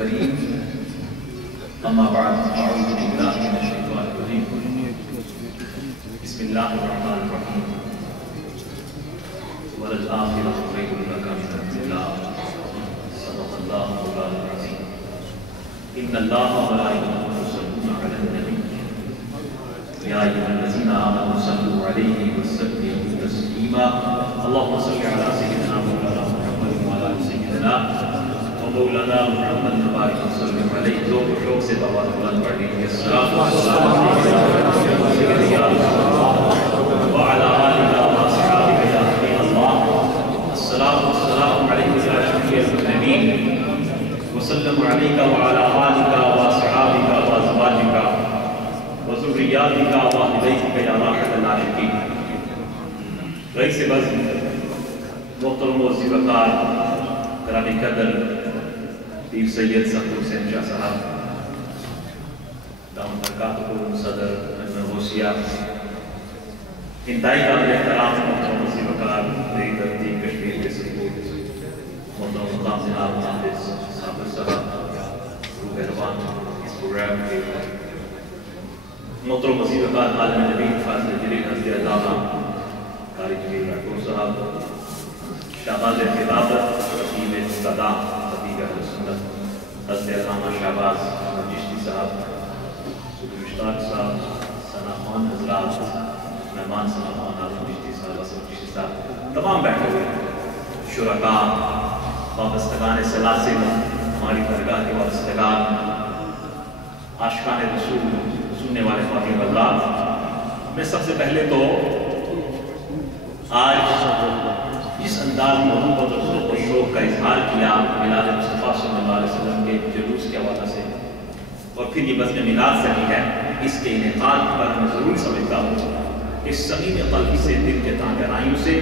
الكريم أما بعد أعوذ بالله من الشيطان الرجيم بسم الله الرحمن الرحيم وللآخرة خير لك من الأولى صدق الله مولانا العظيم إن الله وملائكته يصلون على النبي يا أيها الذين آمنوا صلوا عليه وسلموا تسليما اللهم صل على سيدنا مولانا محمد وعلى آل سيدنا ومولانا محمد وبارك وسلم عليه ذوق شوق سے بابا بلند پڑھنے کی السلام والسلام وعلى آلك وأصحابك يا حبيب الله السلام والسلام عليك يا شفيع المذنبين وسلم عليك وعلى آلك وأصحابك وأزواجك وذرياتك وأهل بيتك يا راحة العاشقين رئیس بزم محترم وزیر وقار گرامی قدر پیر سید سخت حسین شاہ صاحب دامت برکاتکم صدر مجمع غوثیہ انتہائی قابل احترام محترم وزیر وقار میری ترتیب کشمیر کے سپورٹ محترم مقام جناب حافظ صابر صاحب روح رحمان اس پروگرام کے محترم وزیر وقار عالم نبی فاضل جلیل حضرت علامہ قاری جلیل رحمۃ صاحب شہباز خطابت خطیب مقتدا خطیب اہل سنت حضرت علامہ شہباز چشتی صاحب صدر مشتاق صاحب ثنا خان حضرات مہمان ثنا خان عالم چشتی صاحب اسد چشتی صاحب تمام بیٹھے ہوئے شرکاء وابستگان سلاسل ہماری درگاہ کے وابستگان عاشقان رسول سننے والے خواہی اللہ میں سب سے پہلے تو آج جس انداز میں محبت اور ذوق و شوق کا اظہار کیا میلاد مصطفیٰ صلی اللہ علیہ وسلم کے جلوس کے حوالے سے اور پھر یہ بزم میلاد صحیح ہے اس کے انعقاد پر میں ضرور سمجھتا ہوں کہ صمیم قلبی سے دل کے تاں گہرائیوں سے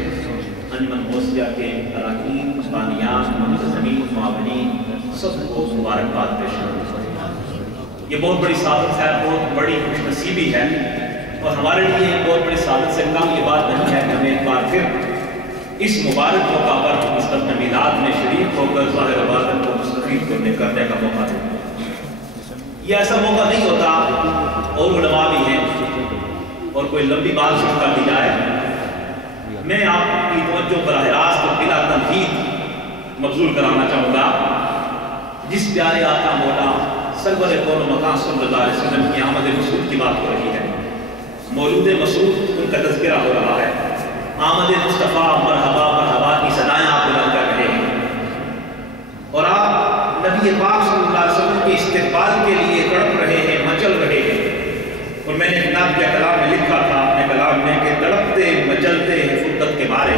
انجمن غوثیہ کے اراکین بانیان منتظمین معاونین سب کو مبارکباد پیش کروں یہ بہت بڑی سعادت ہے بہت بڑی خوش نصیبی ہے اور ہمارے لیے ایک بہت بڑی سعادت سے کم یہ بات نہیں ہے کہ ہمیں ایک بار پھر اس مبارک موقع پر اس بزم میلاد میں شریک ہو کر ظاہر عبادت کو مستفید کرنے کا موقع دیں یہ ایسا موقع نہیں ہوتا اور علماء بھی ہیں اور کوئی لمبی بات شروع کر دی جائے میں آپ کی توجہ براہ راست بلا تمہید مبذول کرانا چاہوں گا جس پیارے آقا مولا سرور کون و مکان صلی اللہ علیہ وسلم کی آمد مسعود کی بات ہو رہی ہے مولود مسعود ان کا تذکرہ ہو رہا ہے آمد مصطفیٰ مرحبا مرحبا کی صدائیں آپ بلند کر رہے ہیں اور آپ نبی پاک صلی اللہ علیہ وسلم کے استقبال کے لیے تڑپ رہے ہیں مچل رہے ہیں اور میں نے جناب کے کلام میں لکھا تھا اپنے کلام میں کہ تڑپتے مچلتے ہیں فرقت کے بارے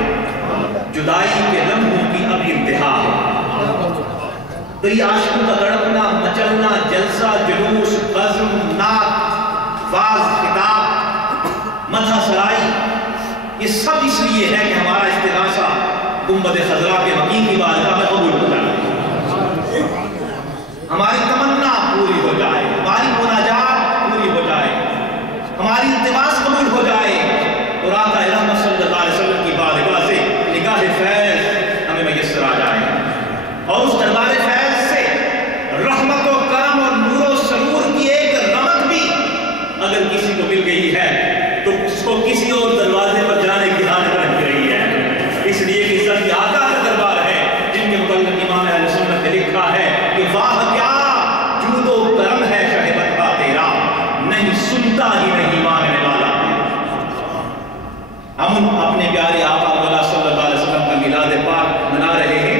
جدائی کے لمحوں کی اب انتہا ہے تو یہ عاشقوں کا تڑپنا مچلنا جلسہ جلوس بزم نعت واز خطاب مدح سرائی یہ سب اس لیے ہے کہ ہمارا استغاثہ گنبد خضرا کے مقیم کی بارگاہ میں قبول ہو جائے ہماری تمنا پوری ہو جائے ہماری مناجات پوری ہو جائے ہماری التماس قبول ہو جائے اور آقا رحمت صلی اللہ علیہ وسلم کی بارگاہ سے نگاہ فیض ہمیں میسر آ جائے اور اس دربار فیض سے رحمت و کرم اور نور و سرور کی ایک رمق بھی اگر کسی کو مل گئی ہے تو اس کو کسی اور دروازے پر جانے کی حالت رہ رہی ہے اس لیے کہ سب کی آقا کا دربار ہے جن کے متعلق امام اہل سنت نے لکھا ہے کہ واہ کیا جود و کرم ہے شہ بتبا تیرا نہیں سنتا ہی نہیں ماننے والا ہم اپنے پیارے آقا مولا صلی اللہ علیہ وسلم کا میلاد پاک منا رہے ہیں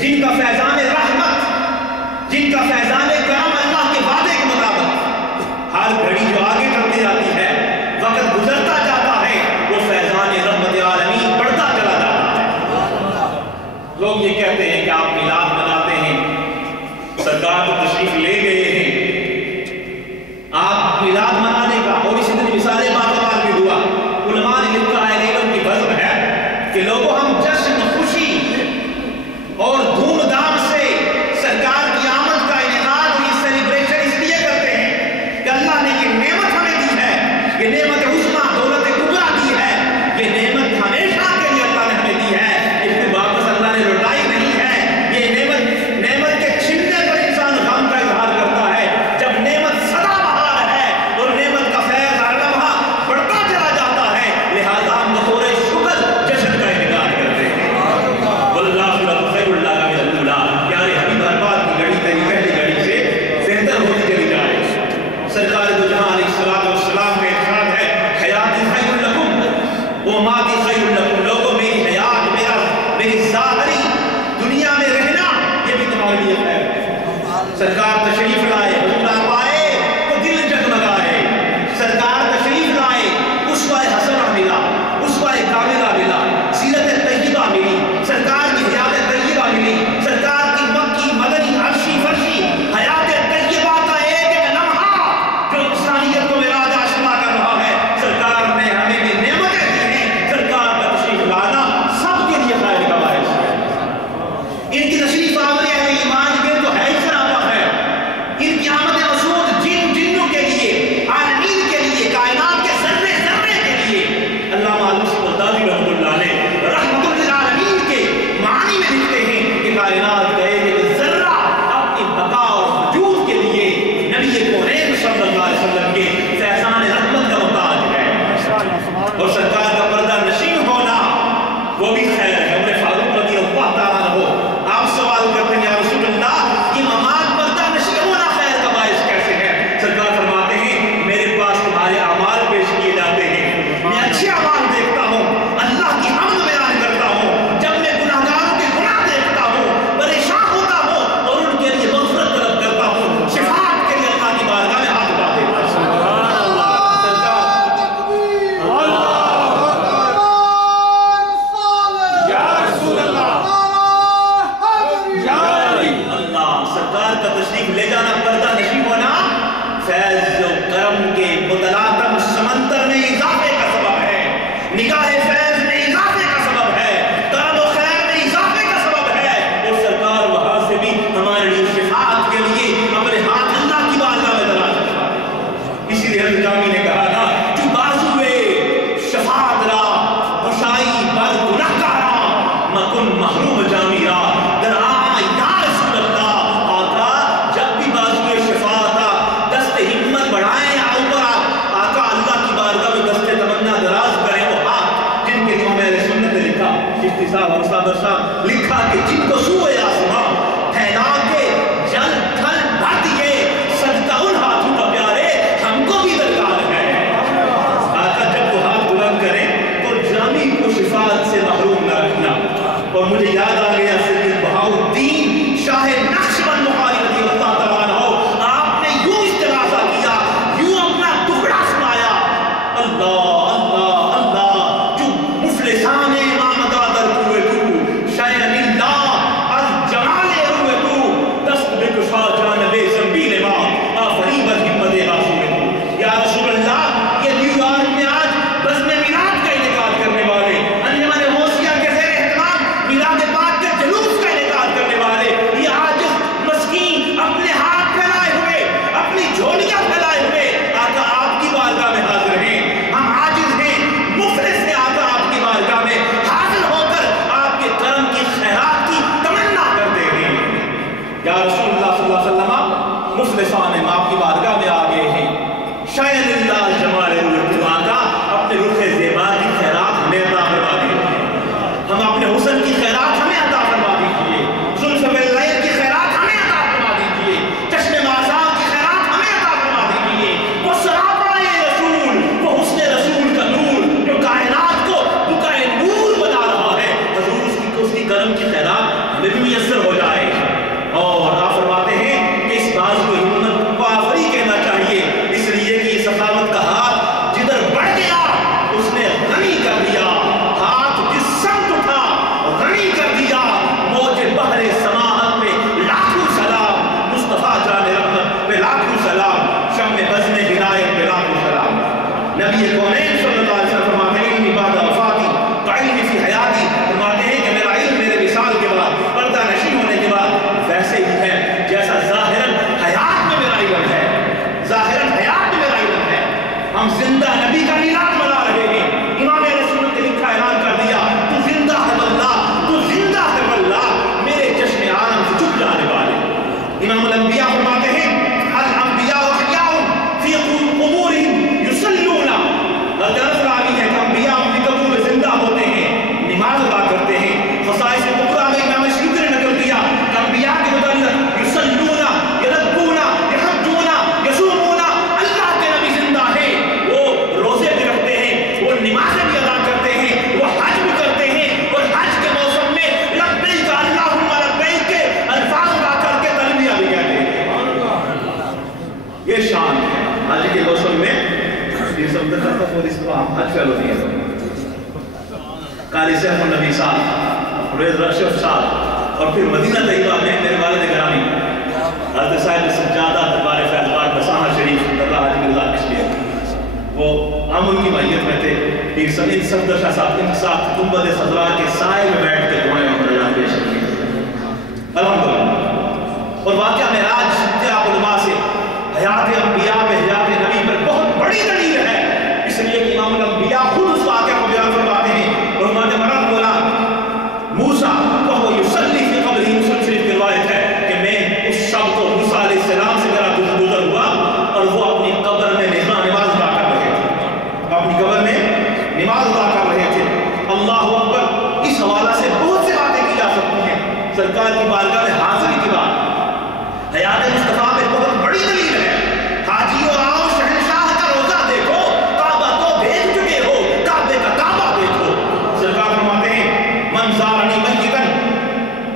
جن کا فیضان رحمت جن کا فیضان کرم اللہ کے وعدے کے مطابق ہر گھڑی جو آگے چلتی جاتی ہے وقت گزرتا جاتا ہے وہ فیضان رحمت عالمین بڑھتا چلا جاتا ہے لوگ یہ کہتے ہیں کہ آپ میلاد مناتے ہیں سرکار کو تشریف لے گئے ہیں آپ میلاد منانے کا اور اسی طرح مثال باقمال بھی ہوا علماء نے لکھا ہے نیلم کی بزم ہے کہ لوگوں ہم جشن خوشی اور دھوم دھام سے سرکار کی آمد کا انعقاد اور یہ سیلیبریشن اس لیے کرتے ہیں کہ اللہ نے یہ نعمت ہمیں دی ہے یہ نعمت عظمیٰ دولت کبریٰ دی ہے یہ نعمت ہمیشہ کے لیے اللہ نے ہمیں دی ہے یہ پھر واپس اللہ نے لوٹائی نہیں ہے یہ نعمت کے چھننے پر انسان غم سرکار تشریف لائے، حضور آپ آئے تو دل جگمگائے، سرکار تشریف لائے، اسوہ حسنہ ملا، اسوہ کاملہ ملا، سیرت طیبہ ملی، سرکار کی حیات طیبہ ملی، سرکار کی مکی مدنی عرشی فرشی حیات طیبہ کا ایک ایک لمحہ جو انسانیت کو میراج آشنا کر رہا ہے، سرکار نے ہمیں بھی نعمتیں دی ہیں۔ سرکار کا تشریف لانا سب کے لیے خیر کا باعث ہے۔ ان کی تشریف آوری ہے ایمان کے تو ہے ہی سراپا ہے، ان کی آمد مسعود جنوں کے لیے، عالمین کے لیے، کائنات کے ذرے ذرے کے لیے۔ علامہ علوسی بغدادی رحمۃ اللہ علیہ رحمۃ للعالمین کے معنی میں لکھتے ہیں کہ کائنات کا ایک ذرہ اپنی بقا اور وجود کے لیے نبی کونین صلی اللہ علیہ وسلم کے فیضان رحمت کا محتاج ہے، اور سرکار کا پردہ نشین ہونا وہ بھی خیر ہے۔ عمر فاروق رضی اللہ تعالیٰ عنہ آپ سوال کرتے ہیں یا رسول اللہ یہ ممات پردہ نشین ہونا خیر کا باعث کیسے ہے؟ سرکار فرماتے ہیں میرے پاس تمہارے اعمال پیش کیے جاتے ہیں، میں اچھے اعمال دیکھتا ہوں، اللہ کی حمد بیان کرتا ہوں، جب میں گناہگاروں کے گناہ دیکھتا ہوں پریشان ہوتا ہوں اور ان کے لیے مغفرت طلب کرتا ہوں، شفاعت کے لیے اللہ کی بارگاہ میں ہاتھ اٹھا دیتا ہوں۔ سرکار کا تشریف لے جانا، پردہ نشین ہونا فیض و کرم کے متلاطم سمندر میں اضافے کا سبب ہے، نگاہ فیض میں اضافے کا سبب ہے، کرم و خیر میں اضافے کا سبب ہے، اور سرکار وہاں سے بھی ہمارے لیے شفاعت کے لیے اپنے ہاتھ اللہ کی بارگاہ میں دراز کرتا ہے۔ اسی لیے حضرت جامی نے کہا نا جو بازوئے شفاعت را گشائی بر گنہگارا مکن محروم جامی را در آ یا رسول اللہ۔ آقا جب بھی بازوئے شفاعت دست ہمت بڑھائیں یا اوپر آقا اللہ کی بارگاہ میں دست تمنا دراز کریں، وہ ہاتھ جن کے لیے میں نے سنت لکھا اختصار حوصلہ برسا لکھا کہ جن کو سوئے آسمان پھیلا کے جل تھل بھر دیے، صدقہ ان ہاتھوں کا پیارے ہم کو بھی درکار ہے۔ آقا جب وہ ہاتھ بلند کریں تو جامی کو شفاعت سے محروم نہ رکھنا۔ اور مجھے یاد آ گیا سید بہاؤالدین شاہ نقشبند بخاری رضی اللہ تعالیٰ عنہ، آپ نے یوں استغاثہ کیا، یوں اپنا ٹکڑا سنایا، اللہ اللہ اللہ جو مفلسان امام دادر کوئے تو شاید اللہ از جمال روئے تو دست بکشا جانب زنبیل ماں آفری بر حمد آسوئے تو۔ یا رسول اللہ یہ نیو یارک میں آج بزم میلاد کا انعقاد کرنے والے، انجمن غوثیہ کے زیر اہتمام میلاد پاک کے جلوس کا انعقاد کرنے والے، یہ عاجز مسکین اپنے ہاتھ پھیلائے ہوئے، اپنی جھولیاں پھیلائے ہوئے آقا آپ کی بارگاہ میں حاضر ہیں۔ ہم عاجز ہیں، مفلس ہیں، آقا آپ کی بارگاہ میں حاضر ہو کر آپ کے کرم کی خیرات کی تمنا کرتے ہیں۔ یا رسول اللہ صلی اللہ علیہ وسلم مفلسان ہم آپ کی بارگاہ میں آ گئے ہیں، شاید اللہ جمال روح آقا اپنے رخ زیبا کی خیرات ہمیں عطا فرما دیجیے، ہم اپنے حسن کی خیرات ہمیں عطا فرما دیجیے، زلف باللیل کی خیرات ہمیں عطا فرما دیجیے، چشم معصام کی خیرات ہمیں عطا فرما دیجیے۔ وہ سراپا رسول، وہ حسن رسول کا نور جو کائنات کو بکائے نور بنا رہا ہے، حضور اس کی کرم کی خیرات ہمیں بھی میسر ہو جائے۔ اور آپ فرماتے ہیں کہ اس بازو ہمت کو آفری کہنا چاہیے، اس لیے کہ یہ سخاوت کا ہاتھ جدھر بڑھ گیا اس نے غنی کر دیا، ہاتھ جس سمت اٹھا غنی کر دیا۔ موج بحر سماحت پہ لاکھوں سلام، مصطفیٰ جان رحمت پہ لاکھوں سلام، شم بزم ہدایت پہ لاکھوں سلام۔ نبی کونین صلی اللہ علیہ وسلم فرماتے ہیں علمی بعد وفاتی تو علمی فی حیاتی، فرماتے ہیں کہ میرا علم میرے وصال کے بعد، پردہ نشین ہونے کے بعد ویسے ہی ہے جیسا ظاہراً حیات میں میرا علم ہے، ظاہراً حیات میں میرا علم ہے۔ ہم زندہ نبی کا میلاد منا رہے ہیں، امام رسول نے لکھا اعلان کر دیا تو زندہ ہے واللہ، تو زندہ ہے واللہ، میرے چشم عالم سے چھپ جانے والے۔ امام الانبیاء فرماتے ہیں الانبیاء احیاء فی قبورہم یصلون، غلط راوی ہے کہ انبیاء اپنی قبور میں زندہ ہوتے ہیں، نماز ادا کرتے ہیں۔ خصائص کبریٰ میں امام سیوطی نے نقل کیا کہ انبیاء کے متعلق یصلون، یلبون، یحجون، یصومون، اللہ کے نبی زندہ ہیں، وہ روزے بھی رکھتے ہیں، وہ نمازیں بھی ادا کرتے ہیں، وہ حج بھی کرتے ہیں، اور حج کے موسم میں لبیک اللہم لبیک کے الفاظ ادا کر کے تلبیہ بھی کہتے ہیں۔ خود اس پر ہم حج فیل ہوتی ہے قاری سیف النبی صاحب ریز رشف صاحب اور پھر مدینہ طیبہ میں میرے والد گرامی حضرت صاحب سجادہ دربار فیض بار بسانہ شریف اللہ حاجی مرزا کشمیر وہ ہم ان کی معیت میں تھے ایک سمید صفدر شاہ صاحب کے ساتھ گنبد خضرا کے سائے میں بیٹھ کے دعائیں مہرجان پیش کی الحمدللہ اور واقعہ معراج اتحاب علماء سے حیات انبیاء پہ حیات نبی پر بہت بڑی دلیل ہے اس لیے کہ امام الانبیاء خود اس واقعہ کو بیان فرماتے ہیں اور فرماتے مرد بولا موسیٰ وہ یصلی فی قبری مسلم شریف کی روایت ہے کہ میں اس شب کو موسیٰ علیہ السلام سے میرا گزر ہوا اور وہ اپنی قبر میں نماز ادا کر رہے تھے اپنی قبر میں نماز ادا کر رہے تھے اللہ اکبر اس حوالہ سے بہت سے باتیں کی جا سکتی ہیں سرکار کی بارگاہ میں حاضری کی بات حیات مصطفیٰ پہ بہت بڑی دلیل ہے حاجی اور آؤ شہنشاہ کا روزہ دیکھو کعبہ تو دیکھ چکے ہو کعبے کا کعبہ دیکھو سرکار فرماتے ہیں من زارنی میتن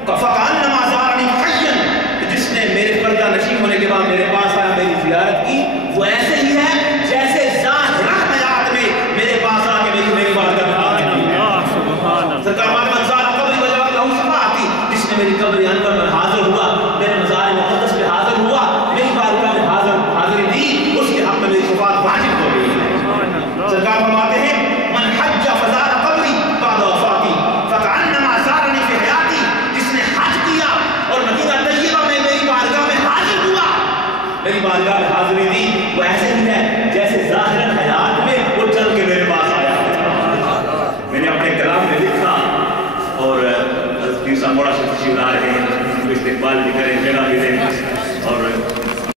فکأنما زارنی حیا کہ جس نے میرے پردہ نشین ہونے کے بعد میرے پاس آیا میری زیارت کی وہ ایسے ہی ہے جیسے ظاہرہ حیات میں میرے پاس آ کے میری بارگاہ میں حاضر ہے سرکار فرماتے من زار قبری وجبت لہ شفاعتی جس نے میری قبر انور میں حاضر ہوا میرے مزار مقدس میں حاضر ہوا میری بارگاہ میں حاضری دی اس کے حق میں میری شفاعت واجب ہو گئی ہے سرکار فرماتے ہیں من حج فزار قبری بعد وفاتی فکأنما زارنی فی حیاتی جس نے حج کیا اور مدینہ طیبہ میں میری بارگاہ میں حاضر ہوا میری بارگاہ میں حاضری دی وہ ایسے ہی ہے جیسے ظاہر حیات میں وہ چل کے میرے پاس آیا میں نے اپنے کلام میں لکھا اور پیر صاحب بڑا سے تشریف لا رہے ہیں استقبال بھی کریں جگہ بھی دیں اور